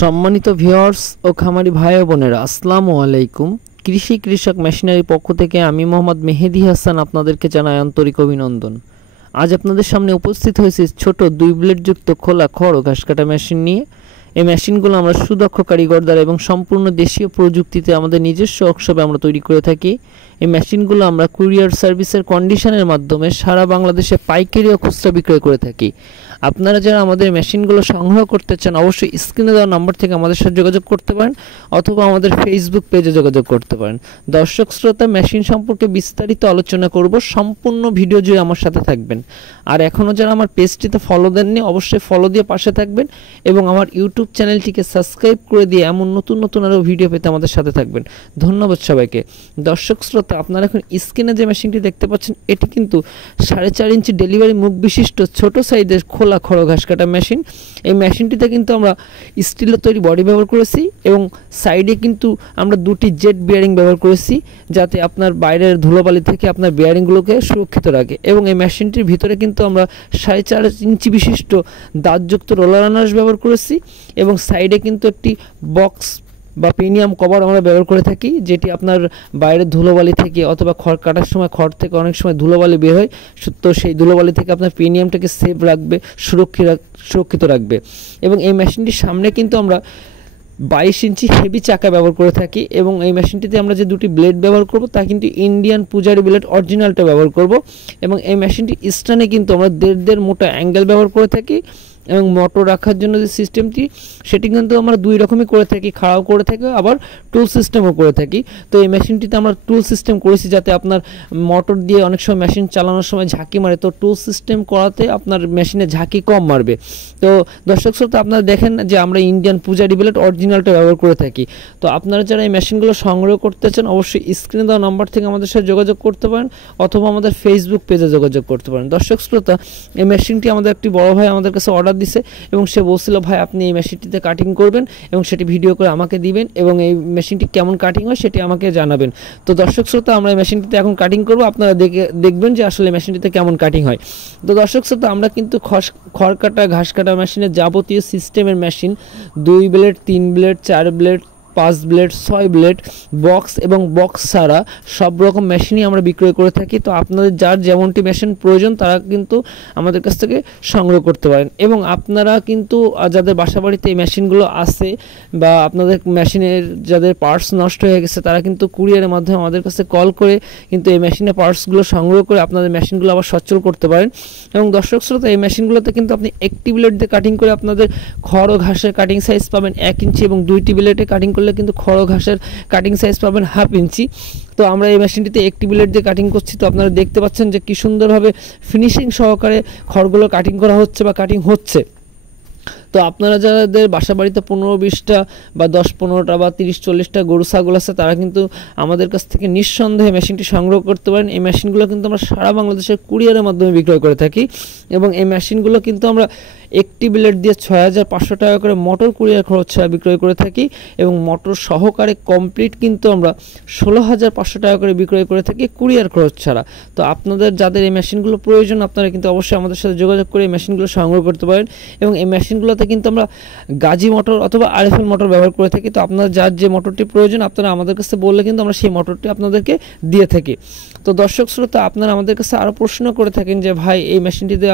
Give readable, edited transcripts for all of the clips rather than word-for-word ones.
সম্মানিত ভিউয়ার্স ও খামারি ভাই ও বোনেরা, আসসালামু আলাইকুম। কৃষক মেশিনারি পক্ষ থেকে আমি মোহাম্মদ মেহেদি হাসান আপনাদেরকে জানাই আন্তরিক অভিনন্দন। আজ আপনাদের সামনে উপস্থিত হয়েছে ছোট 2 ব্লেডযুক্ত খোলা খড় ও ঘাস কাটা মেশিন নিয়ে। এই মেশিনগুলো আমরা সুদক্ষ কারিগর দ্বারা এবং সম্পূর্ণ দেশীয় প্রযুক্তিতে আমাদের নিজস্ব ওয়ার্কশপে আমরা তৈরি করে থাকি। এই মেশিনগুলো আমরা কুরিয়ার সার্ভিসের কন্ডিশনের মাধ্যমে সারা বাংলাদেশে পাইকারি ও খুচরা বিক্রয় করে থাকি। আপনারা যারা আমাদের মেশিনগুলো সংগ্রহ করতে চান, অবশ্যই স্ক্রিনে দেওয়া নাম্বার থেকে আমাদের সাথে যোগাযোগ করতে পারেন অথবা আমাদের ফেসবুক পেজে যোগাযোগ করতে পারেন। দর্শক শ্রোতা, মেশিন সম্পর্কে বিস্তারিত আলোচনা করব, সম্পূর্ণ ভিডিও জুড়ে আমার সাথে থাকবেন। আর এখনও যারা আমার পেজটিতে ফলো দেননি, অবশ্যই ফলো দিয়ে পাশে থাকবেন এবং আমার ইউটিউব চ্যানেলটিকে সাবস্ক্রাইব করে দিয়ে এমন নতুন নতুন আরও ভিডিও পেতে আমাদের সাথে থাকবেন। ধন্যবাদ সবাইকে। দর্শক শ্রোতা, আপনারা এখন স্ক্রিনে যে মেশিনটি দেখতে পাচ্ছেন, এটি কিন্তু 4.5 ইঞ্চি ডেলিভারি মুখ বিশিষ্ট ছোট সাইজের খোলা খড় ঘাস কাটা মেশিন। এই মেশিনটিতে কিন্তু আমরা স্টিলের তৈরি বডি ব্যবহার করেছি এবং সাইডে কিন্তু আমরা 2টি জেট বিয়ারিং ব্যবহার করেছি, যাতে আপনার বাইরের ধুলোবালি থেকে আপনার বিয়ারিংগুলোকে সুরক্ষিত রাখে। এবং এই মেশিনটির ভিতরে কিন্তু আমরা 4.5 ইঞ্চি বিশিষ্ট দাঁতযুক্ত রোলার আনার্স ব্যবহার করেছি এবং সাইডে কিন্তু একটি বক্স বা প্রিমিয়াম কভার আমরা ব্যবহার করে থাকি, যেটি আপনার বাইরের ধুলোবালি থেকে অথবা খড় কাটার সময় খড় থেকে অনেক সময় ধুলোবালি বের হয়, তো সেই ধুলোবালি থেকে আপনার প্রিমিয়ামটাকে সেভ রাখবে, সুরক্ষিত রাখবে। এবং এই মেশিনটির সামনে কিন্তু আমরা 22 ইঞ্চি হেভি চাকা ব্যবহার করে থাকি এবং এই মেশিনটিতে আমরা যে 2টি ব্লেড ব্যবহার করব তা কিন্তু ইন্ডিয়ান পূজারি ব্লেড অরিজিনালটা ব্যবহার করব। এবং এই মেশিনটি স্ট্যান্ডে কিন্তু আমরা 1.5 মোটা অ্যাঙ্গেল ব্যবহার করে থাকি এবং মোটর রাখার জন্য যে সিস্টেমটি সেটি কিন্তু আমরা 2 রকমই করে থাকি, খাড়াও করে থাকি আবার টুল সিস্টেমও করে থাকি। তো এই মেশিনটিতে আমরা টুল সিস্টেম করেছি যাতে আপনার মোটর দিয়ে অনেক সময় মেশিন চালানোর সময় ঝাঁকি মারে, তো টুল সিস্টেম করাতে আপনার মেশিনে ঝাঁকি কম মারবে। তো দর্শক শ্রোতা, আপনারা দেখেন যে আমরা ইন্ডিয়ান পূজারি ব্লেড অরিজিনালটা ব্যবহার করে থাকি। তো আপনারা যারা এই মেশিনগুলো সংগ্রহ করতে চান, অবশ্যই স্ক্রিনে দেওয়া নাম্বার থেকে আমাদের সাথে যোগাযোগ করতে পারেন অথবা আমাদের ফেসবুক পেজে যোগাযোগ করতে পারেন। দর্শক শ্রোতা, এই মেশিনটি আমাদের একটি বড় ভাই আমাদের কাছে অর্ডার দিছে এবং সে বলছিল, ভাই আপনি এই মেশিনটিতে কাটিং করবেন এবং সেটি ভিডিও করে আমাকে দিবেন এবং এই মেশিনটি কেমন কাটিং হয় সেটি আমাকে জানাবেন। তো দর্শক শ্রোতা, আমরা এই মেশিনটিতে এখন কাটিং করব, আপনারা দেখবেন যে আসলে মেশিনটিতে কেমন কাটিং হয়। তো দর্শক শ্রোতা, আমরা কিন্তু খড় কাটা ঘাস কাটা মেশিনের যাবতীয় সিস্টেমের machine 2 blade 3 blade 4 blade 5 blade 6 blade box এবং বক্স ছাড়া সব রকম মেশিনই আমরা বিক্রয় করে থাকি। তো আপনাদের যার যেমনটি মেশিন প্রয়োজন তারা কিন্তু আমাদের কাছ থেকে সংগ্রহ করতে পারেন। এবং আপনারা কিন্তু যাদের বাসাবাড়িতে এই মেশিনগুলো আছে বা আপনাদের মেশিনের যাদের পার্টস নষ্ট হয়ে গেছে, তারা কিন্তু কুরিয়ারের মাধ্যমে আমাদের কাছে কল করে কিন্তু এই মেশিনের পার্টসগুলো সংগ্রহ করে আপনাদের মেশিনগুলো আবার সচল করতে পারেন। এবং দর্শক শ্রোতা, এই মেশিনগুলোতে কিন্তু আপনি 1টি ব্লেড দিয়ে কাটিং করে আপনাদের খড় ও ঘাসের কাটিং সাইজ পাবেন 1 ইঞ্চি এবং 2টি ব্লেডে কাটিং করলে কিন্তু খড় ও ঘাসের কাটিং সাইজ পাবেন 1/2 ইঞ্চি। তো আমরা এই মেশিনটিতে 1টি ব্লেড দিয়ে কাটিং করছি। তো আপনারা দেখতে পাচ্ছেন যে কি সুন্দরভাবে ফিনিশিং সহকারে খড়গুলো কাটিং করা হচ্ছে বা কাটিং হচ্ছে। তো আপনারা যাদের বাসা বাড়িতে 15-20টা বা 10-15টা বা 30-40টা গরু ছাগল আছে, তারা কিন্তু আমাদের কাছ থেকে নিঃসন্দেহে মেশিনটি সংগ্রহ করতে পারেন। এই মেশিনগুলো কিন্তু আমরা সারা বাংলাদেশের কুরিয়ারের মাধ্যমে বিক্রয় করে থাকি এবং এই মেশিনগুলো কিন্তু আমরা 1টি ব্লেড দিয়ে 6,500 টাকা করে মোটর কুরিয়ার খরচ ছাড়া বিক্রয় করে থাকি এবং মোটর সহকারে কমপ্লিট কিন্তু আমরা 16,500 টাকা করে বিক্রয় করে থাকি কুরিয়ার খরচ ছাড়া। তো আপনাদের যাদের এই মেশিনগুলো প্রয়োজন, আপনারা কিন্তু অবশ্যই আমাদের সাথে যোগাযোগ করে এই মেশিনগুলো সংগ্রহ করতে পারেন। এবং এই মেশিনগুলোতে কিন্তু আমরা গাজি মোটর অথবা RFL মোটর ব্যবহার করে থাকি। তো আপনার যার যে মোটরটি প্রয়োজন আপনারা আমাদের কাছে বললে কিন্তু আমরা সেই মোটরটি আপনাদেরকে দিয়ে থাকি। তো দর্শক শ্রোতা, আপনারা আমাদের কাছে আরও প্রশ্ন করে থাকেন যে ভাই এই মেশিনটিতে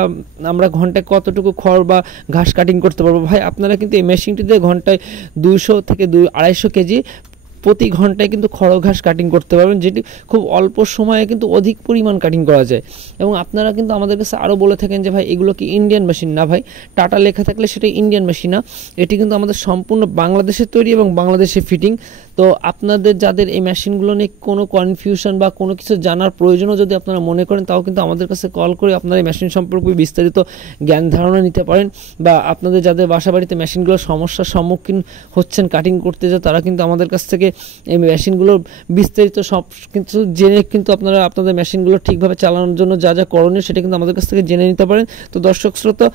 আমরা ঘন্টায় কতটুকু খড় বা ঘাস কাটিং করতে পারবো। ভাই, আপনারা কিন্তু এই মেশিনটিতে ঘন্টায় 200 থেকে 250 কেজি প্রতি ঘন্টায় কিন্তু খড় ঘাস কাটিং করতে পারবেন, যেটি খুব অল্প সময়ে কিন্তু অধিক পরিমাণ কাটিং করা যায়। এবং আপনারা কিন্তু আমাদের কাছে আরও বলে থাকেন যে ভাই এগুলো কি ইন্ডিয়ান মেশিন? না ভাই, টাটা লেখা থাকলে সেটা ইন্ডিয়ান মেশিন না, এটি কিন্তু আমাদের সম্পূর্ণ বাংলাদেশের তৈরি এবং বাংলাদেশে ফিটিং। তো আপনাদের যাদের এই মেশিনগুলো নিয়ে কোনো কনফিউশন বা কোনো কিছু জানার প্রয়োজনও যদি আপনারা মনে করেন, তাও কিন্তু আমাদের কাছে কল করে আপনারা এই মেশিন সম্পর্কে বিস্তারিত জ্ঞান ধারণা নিতে পারেন। বা আপনাদের যাদের বাসা বাড়িতে মেশিনগুলোর সমস্যার সম্মুখীন হচ্ছেন কাটিং করতে, যে তারা কিন্তু আমাদের কাছ থেকে এই মেশিনগুলোর বিস্তারিত সব কিছু জেনে কিন্তু আপনারা আপনাদের মেশিনগুলো ঠিকভাবে চালানোর জন্য যা যা করণীয় সেটা কিন্তু আমাদের কাছ থেকে জেনে নিতে পারেন। তো দর্শক শ্রোতা,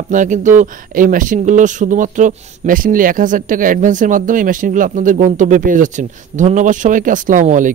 আপনারা কিন্তু এই মেশিনগুলো শুধুমাত্র মেশিন নিলে 1,000 টাকা অ্যাডভান্সের মাধ্যমে এই মেশিনগুলো আপনাদের গন্তব্যে পেয়ে যাচ্ছেন। ধন্যবাদ সবাইকে। আসসালামু আলাইকুম।